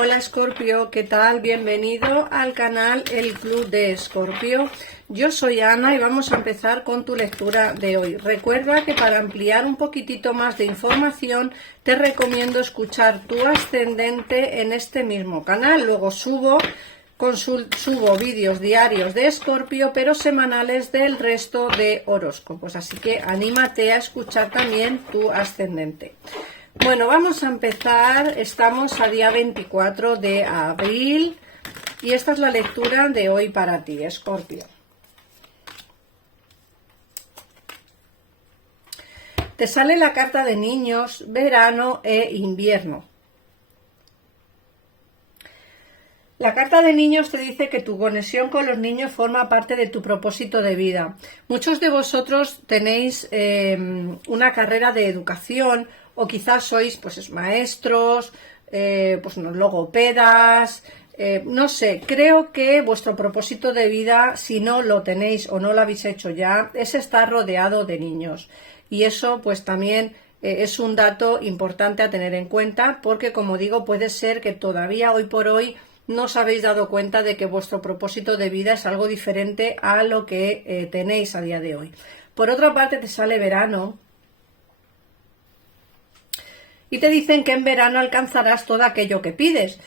Hola Escorpio, ¿qué tal? Bienvenido al canal El Club de Escorpio. Yo soy Ana y vamos a empezar con tu lectura de hoy. Recuerda que para ampliar un poquitito más de información te recomiendo escuchar tu ascendente en este mismo canal. Luego subo vídeos diarios de Escorpio, pero semanales del resto de horóscopos. Así que anímate a escuchar también tu ascendente. Bueno, vamos a empezar. Estamos a día 24 de abril y esta es la lectura de hoy para ti, Escorpio. Te sale la carta de niños, verano e invierno. La carta de niños te dice que tu conexión con los niños forma parte de tu propósito de vida. Muchos de vosotros tenéis una carrera de educación o quizás sois pues maestros, logopedas, no sé, creo que vuestro propósito de vida, si no lo tenéis o no lo habéis hecho ya, es estar rodeado de niños. Y eso pues también es un dato importante a tener en cuenta porque, como digo, puede ser que todavía hoy por hoy no os habéis dado cuenta de que vuestro propósito de vida es algo diferente a lo que tenéis a día de hoy. Por otra parte, te sale verano y te dicen que en verano alcanzarás todo aquello que pides.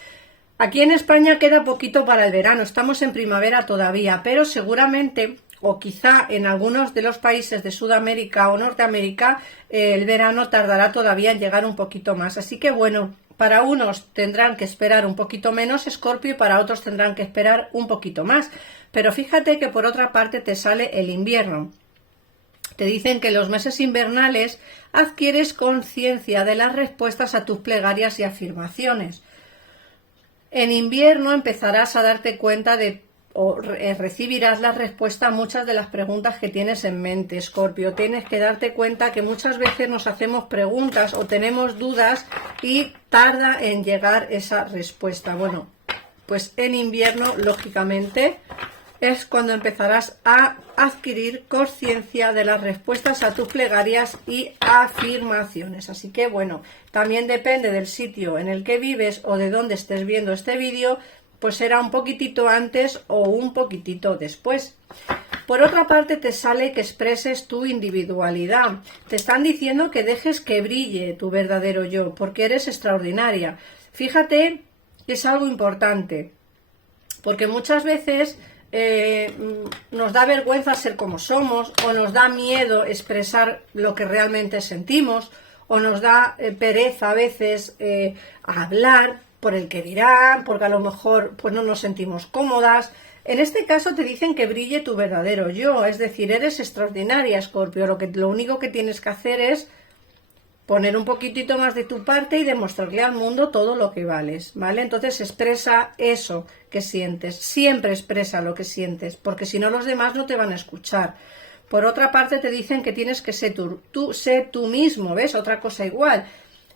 Aquí en España queda poquito para el verano, estamos en primavera todavía, pero seguramente, o quizá en algunos de los países de Sudamérica o Norteamérica, el verano tardará todavía en llegar un poquito más. Así que bueno, para unos tendrán que esperar un poquito menos, Escorpio, y para otros tendrán que esperar un poquito más. Pero fíjate que por otra parte te sale el invierno. Te dicen que en los meses invernales adquieres conciencia de las respuestas a tus plegarias y afirmaciones. En invierno empezarás a darte cuenta recibirás la respuesta a muchas de las preguntas que tienes en mente, Escorpio. Tienes que darte cuenta que muchas veces nos hacemos preguntas o tenemos dudas y tarda en llegar esa respuesta. Bueno, pues en invierno, lógicamente, es cuando empezarás a adquirir conciencia de las respuestas a tus plegarias y afirmaciones. Así que bueno, también depende del sitio en el que vives o de dónde estés viendo este vídeo, pues será un poquitito antes o un poquitito después. Por otra parte, te sale que expreses tu individualidad. Te están diciendo que dejes que brille tu verdadero yo, porque eres extraordinaria. Fíjate que es algo importante, porque muchas veces nos da vergüenza ser como somos, o nos da miedo expresar lo que realmente sentimos, o nos da pereza a veces hablar por el que dirán, porque a lo mejor pues no nos sentimos cómodas. En este caso te dicen que brille tu verdadero yo, es decir, eres extraordinaria, Escorpio. Lo único que tienes que hacer es poner un poquitito más de tu parte y demostrarle al mundo todo lo que vales, ¿vale? Entonces expresa eso que sientes, siempre expresa lo que sientes, porque si no los demás no te van a escuchar. Por otra parte te dicen que tienes que ser tú mismo, ¿ves? Otra cosa igual.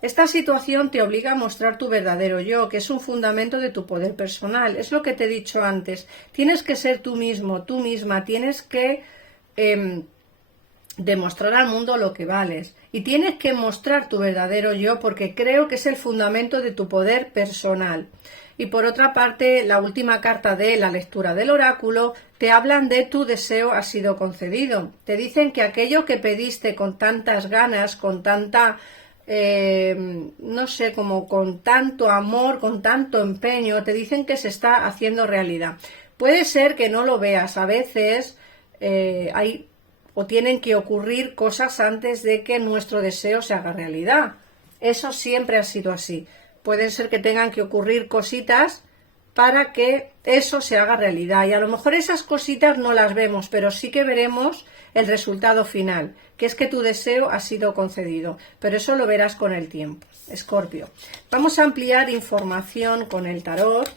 Esta situación te obliga a mostrar tu verdadero yo, que es un fundamento de tu poder personal. Es lo que te he dicho antes. Tienes que ser tú mismo, tú misma. Tienes que demostrar al mundo lo que vales. Y tienes que mostrar tu verdadero yo porque creo que es el fundamento de tu poder personal. Y por otra parte, la última carta de la lectura del oráculo te hablan de tu deseo ha sido concedido. Te dicen que aquello que pediste con tantas ganas, con tanta... no sé, como con tanto amor, con tanto empeño, te dicen que se está haciendo realidad. Puede ser que no lo veas, a veces hay o tienen que ocurrir cosas antes de que nuestro deseo se haga realidad. Eso siempre ha sido así. Puede ser que tengan que ocurrir cositas para que eso se haga realidad. Y a lo mejor esas cositas no las vemos, pero sí que veremos el resultado final, que es que tu deseo ha sido concedido. Pero eso lo verás con el tiempo, Escorpio. Vamos a ampliar información con el tarot.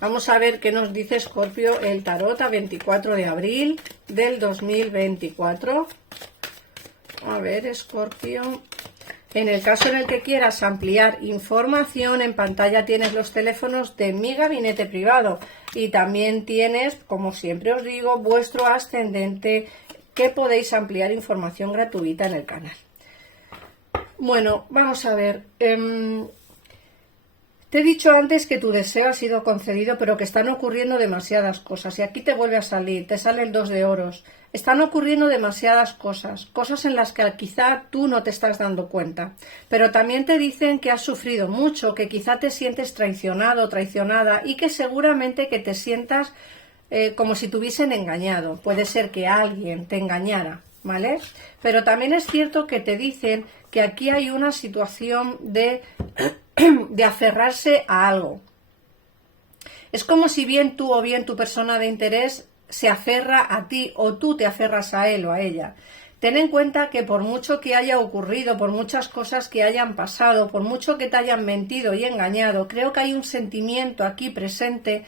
Vamos a ver qué nos dice, Escorpio, el tarot a 24 de abril del 2024. A ver, Escorpio. En el caso en el que quieras ampliar información, en pantalla tienes los teléfonos de mi gabinete privado y también tienes, como siempre os digo, vuestro ascendente, que podéis ampliar información gratuita en el canal. Bueno, vamos a ver. Te he dicho antes que tu deseo ha sido concedido, pero que están ocurriendo demasiadas cosas. Y aquí te vuelve a salir, te sale el 2 de oros. Están ocurriendo demasiadas cosas, cosas en las que quizá tú no te estás dando cuenta. Pero también te dicen que has sufrido mucho, que quizá te sientes traicionado, traicionada y que seguramente que te sientas como si te hubiesen engañado. Puede ser que alguien te engañara, ¿vale? Pero también es cierto que te dicen que aquí hay una situación de aferrarse a algo. Es como si bien tú o bien tu persona de interés se aferra a ti o tú te aferras a él o a ella. Ten en cuenta que por mucho que haya ocurrido, por muchas cosas que hayan pasado, por mucho que te hayan mentido y engañado, creo que hay un sentimiento aquí presente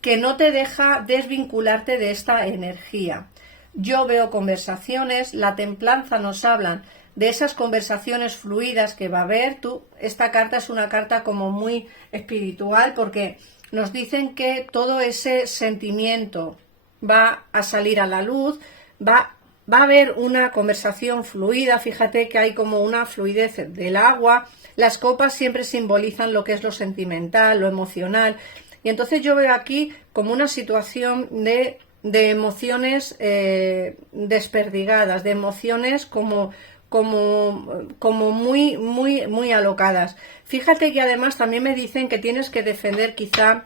que no te deja desvincularte de esta energía. Yo veo conversaciones, la templanza nos hablan de esas conversaciones fluidas que va a haber. Esta carta es una carta como muy espiritual porque nos dicen que todo ese sentimiento va a salir a la luz, va a haber una conversación fluida. Fíjate que hay como una fluidez del agua. Las copas siempre simbolizan lo que es lo sentimental, lo emocional. Y entonces yo veo aquí como una situación de emociones desperdigadas, de emociones como muy alocadas. Fíjate que además también me dicen que tienes que defender quizá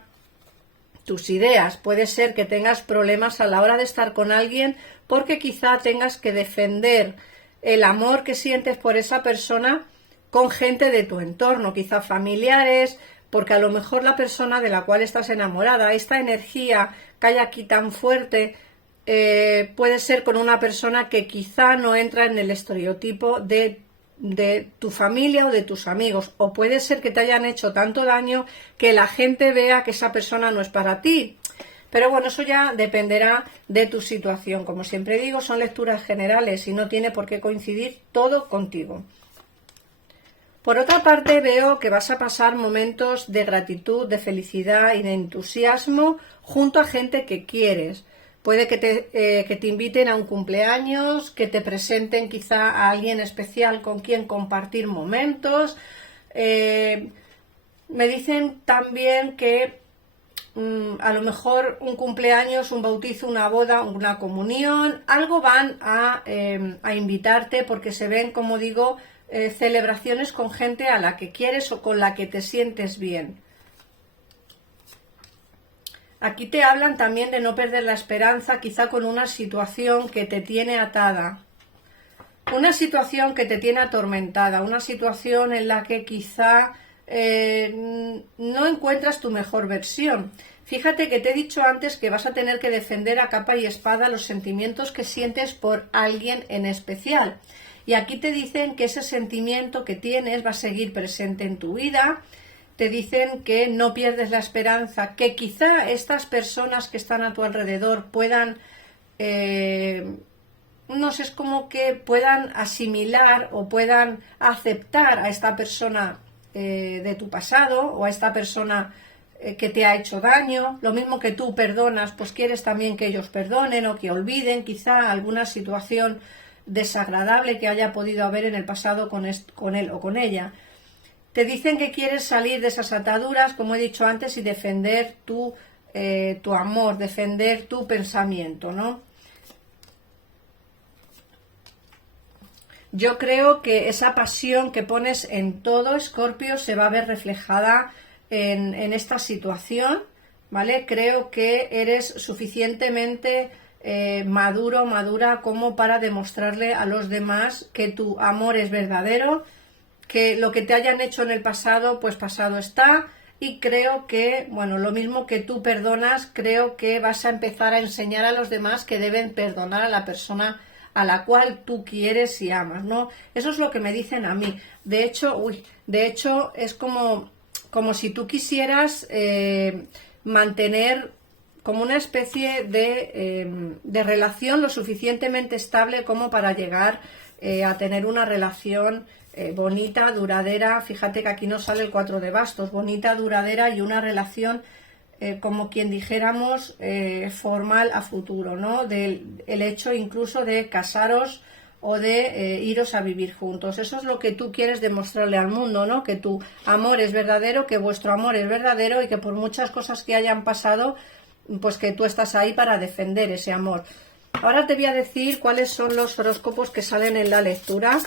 tus ideas. Puede ser que tengas problemas a la hora de estar con alguien porque quizá tengas que defender el amor que sientes por esa persona con gente de tu entorno, quizá familiares, porque a lo mejor la persona de la cual estás enamorada, esta energía que hay aquí tan fuerte, puede ser con una persona que quizá no entra en el estereotipo de tu familia o de tus amigos, o puede ser que te hayan hecho tanto daño que la gente vea que esa persona no es para ti. Pero bueno, eso ya dependerá de tu situación. Como siempre digo, son lecturas generales y no tiene por qué coincidir todo contigo. Por otra parte, veo que vas a pasar momentos de gratitud, de felicidad y de entusiasmo junto a gente que quieres. Puede que te inviten a un cumpleaños, que te presenten quizá a alguien especial con quien compartir momentos. Me dicen también que a lo mejor un cumpleaños, un bautizo, una boda, una comunión, algo van a invitarte porque se ven, como digo, celebraciones con gente a la que quieres o con la que te sientes bien. Aquí te hablan también de no perder la esperanza, quizá con una situación que te tiene atada, una situación que te tiene atormentada, una situación en la que quizá no encuentras tu mejor versión. Fíjate que te he dicho antes que vas a tener que defender a capa y espada los sentimientos que sientes por alguien en especial. Y aquí te dicen que ese sentimiento que tienes va a seguir presente en tu vida. Te dicen que no pierdes la esperanza, que quizá estas personas que están a tu alrededor puedan, no sé, es como que puedan asimilar o puedan aceptar a esta persona de tu pasado o a esta persona que te ha hecho daño. Lo mismo que tú perdonas, pues quieres también que ellos perdonen o que olviden quizá alguna situación desagradable que haya podido haber en el pasado con él o con ella. Te dicen que quieres salir de esas ataduras, como he dicho antes, y defender tu amor, defender tu pensamiento, ¿no? Yo creo que esa pasión que pones en todo, Escorpio, se va a ver reflejada en esta situación, ¿vale? Creo que eres suficientemente maduro, madura como para demostrarle a los demás que tu amor es verdadero, que lo que te hayan hecho en el pasado, pues pasado está. Y creo que, bueno, lo mismo que tú perdonas, creo que vas a empezar a enseñar a los demás que deben perdonar a la persona a la cual tú quieres y amas, ¿no? Eso es lo que me dicen a mí. De hecho, es como si tú quisieras mantener como una especie de relación lo suficientemente estable como para llegar a tener una relación bonita, duradera. Fíjate que aquí nos sale el 4 de bastos, bonita, duradera y una relación como quien dijéramos formal a futuro, ¿no? El hecho incluso de casaros o de iros a vivir juntos. Eso es lo que tú quieres demostrarle al mundo, ¿no? Que tu amor es verdadero, que vuestro amor es verdadero y que por muchas cosas que hayan pasado, pues que tú estás ahí para defender ese amor. Ahora te voy a decir cuáles son los horóscopos que salen en la lectura,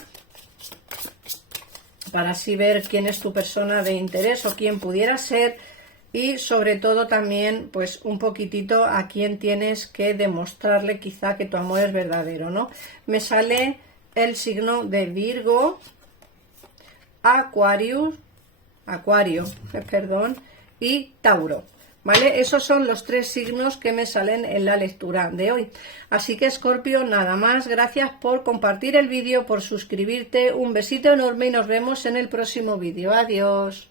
para así ver quién es tu persona de interés o quién pudiera ser, y sobre todo también pues un poquitito a quién tienes que demostrarle quizá que tu amor es verdadero, ¿no? Me sale el signo de Virgo, Acuario, perdón, y Tauro. ¿Vale? Esos son los 3 signos que me salen en la lectura de hoy. Así que, Escorpio, nada más. Gracias por compartir el vídeo, por suscribirte. Un besito enorme y nos vemos en el próximo vídeo. Adiós.